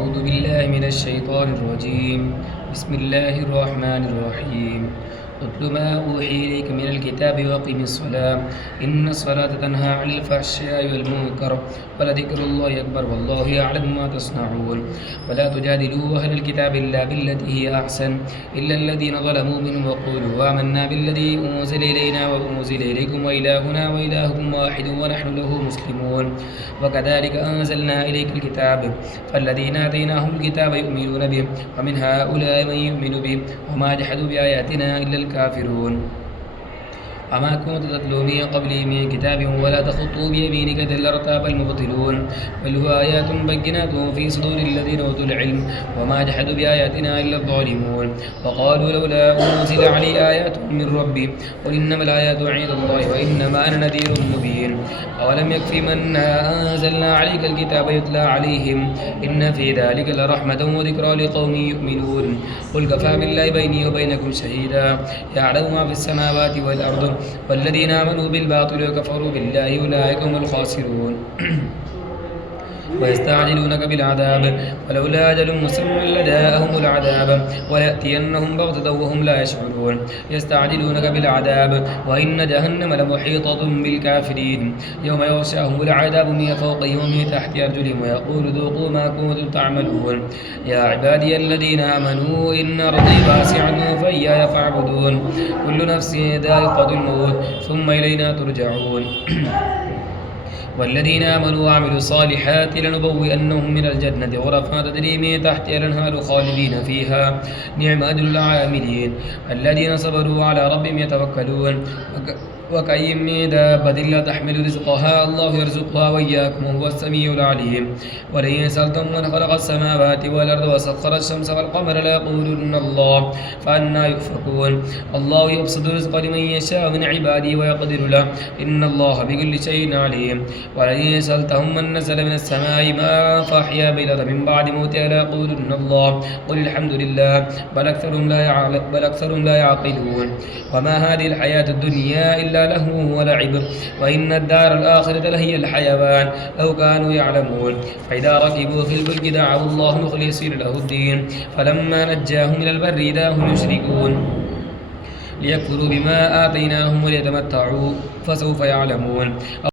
أعوذ بالله من الشيطان الرجيم. بسم الله الرحمن الرحيم. اتل ما أوحي إليك من الكتاب وأقم الصلاة إن الصلاة تنهى عن الفحشاء والمنكر ولذكر الله أكبر والله يعلم ما تصنعون. ولا تجادلوا أهل الكتاب إلا بالتي هي أحسن إلا الذين ظلموا منهم وقولوا آمنا بالذي أنزل إلينا وأنزل إليكم وإلهنا وإلهكم واحد ونحن له مسلمون. وكذلك أنزلنا إليك الكتاب فالذين آتيناهم الكتاب يؤمنون به ومن هؤلاء من يؤمن به وما جحدوا بآياتنا إلا الكافرون. وما كنت تتلو من قبلي من كتاب ولا تخطوا بيمينك إذا لارتاب المبطلون بل هو آيات بينات في صدور الذين أوتوا العلم وما جحدوا بآياتنا إلا الظالمون. وقالوا لولا أنزل علي آيات من ربي قل إنما الآيات عند الله وإنما أنا نذير مبين. أولم يكف من أنزلنا عليك الكتاب يتلى عليهم إن في ذلك لرحمة وذكرى لقوم يؤمنون. قل كفى بالله بيني وبينكم شهيدا يعلم ما في السماوات والأرض والذين آمنوا بالباطل وكفروا بالله أولئك هم الخاسرون. ويستعجلونك بالعذاب ولولا أجل مسمى لجاءهم العذاب وليأتينهم بغتة وهم لا يشعرون. يستعجلونك بالعذاب وإن جهنم لمحيطة بالكافرين يوم يغشاهم العذاب من فوقهم ومن تحت أرجلهم ويقول ذوقوا ما كنتم تعملون. يا عبادي الذين آمنوا إن أرضي واسعة فإياي فاعبدون كل نفس ذائقة الموت ثم إلينا ترجعون. والذين آمنوا وعملوا الصالحات لنبوئنهم من الجنة غرفا تجري من تحتها الأنهار خالدين فيها نعم أجر العاملين الذين صبروا على ربهم يتوكلون. وكأي من دابة لا تحمل رزقها الله يرزقها وإياكم وهو السميع العليم. ولئن سألتم من خلق السماوات والأرض وسخر الشمس والقمر ليقولن الله فأنى يؤفكون. الله يبسط الرزق لمن يشاء من عباده ويقدر له إن الله بكل شيء عليم. ولئن سألتهم من نزل من السماء ماء فأحيا بالأرض من بعد موتها ليقولن الله قل الحمد لله بل أكثرهم لا يعقلون. وما هذه الحياة الدنيا إلا له ولعب وإن الدار الآخرة لهي الحيوان لو كانوا يعلمون. فإذا ركبوا في الفلك دعوا الله مخلصين له الدين فلما نجاهم إلى البر إذا هم يشركون ليكفروا بما آتيناهم وليتمتعوا فسوف يعلمون.